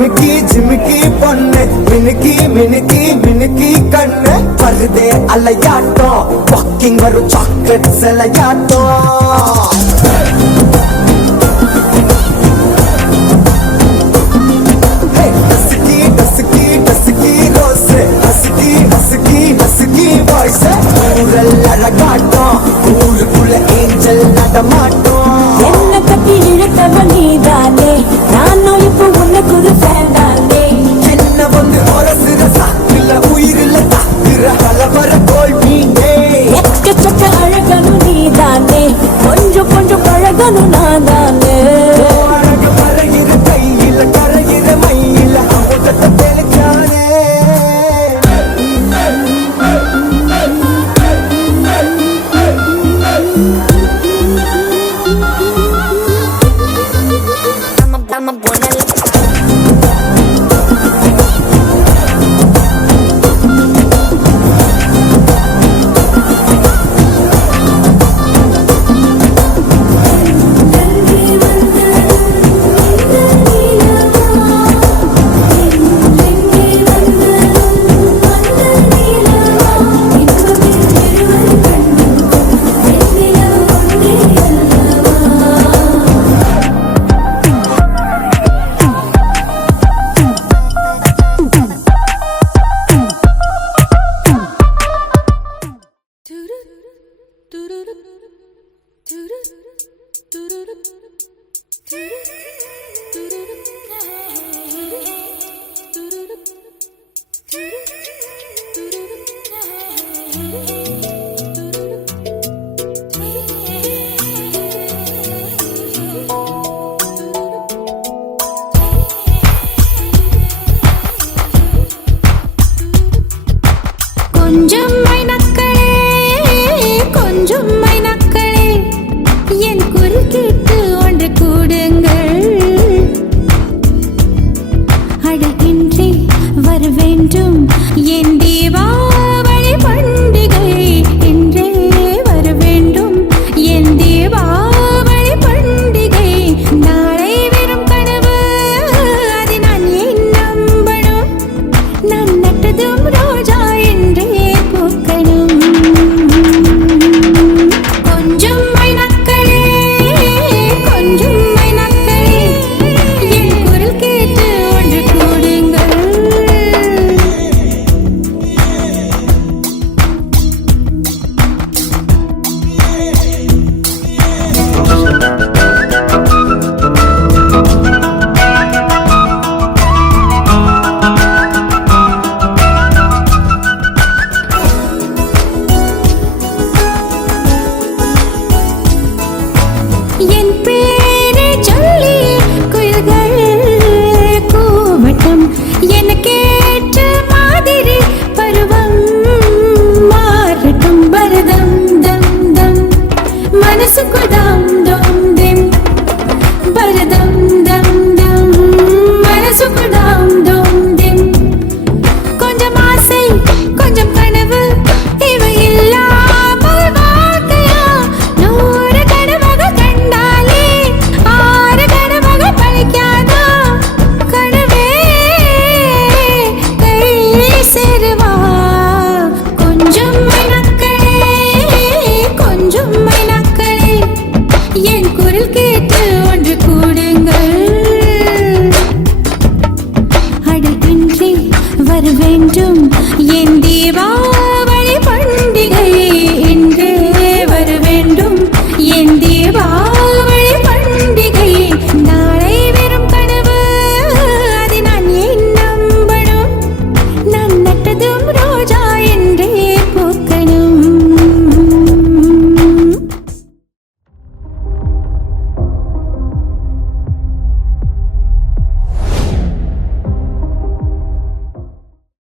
ஜிமிக்கி ஜிமிக்கி பொண்ணு மினுக்கி மினுக்கி மினுக்கி கண்ணு வருதே அலையாட்டம் வாக்கிங் வரும் சாக்லேட் சிலையாட்டம் ஊருக்குள்ள ஏஞ்சல் நடமாட்டோம் என்ன கட்டி இழுத்தவன் நீதானே நானும் இப்போ உனக்கு ஒரு ஃபேன் தானே என்ன வந்து அரசுற சாக்குல உயிரில தாக்குற கலவர கோல் நீங்கே எக்கச்சக்க அழகனும் நீதானே கொஞ்சம் கொஞ்சம் பழகனும் நான் தானே அழகு மறைகிற கையில கரைகிற மயில அமுதத்தை தெளிச்சானே I'm a buena do do do do do do do do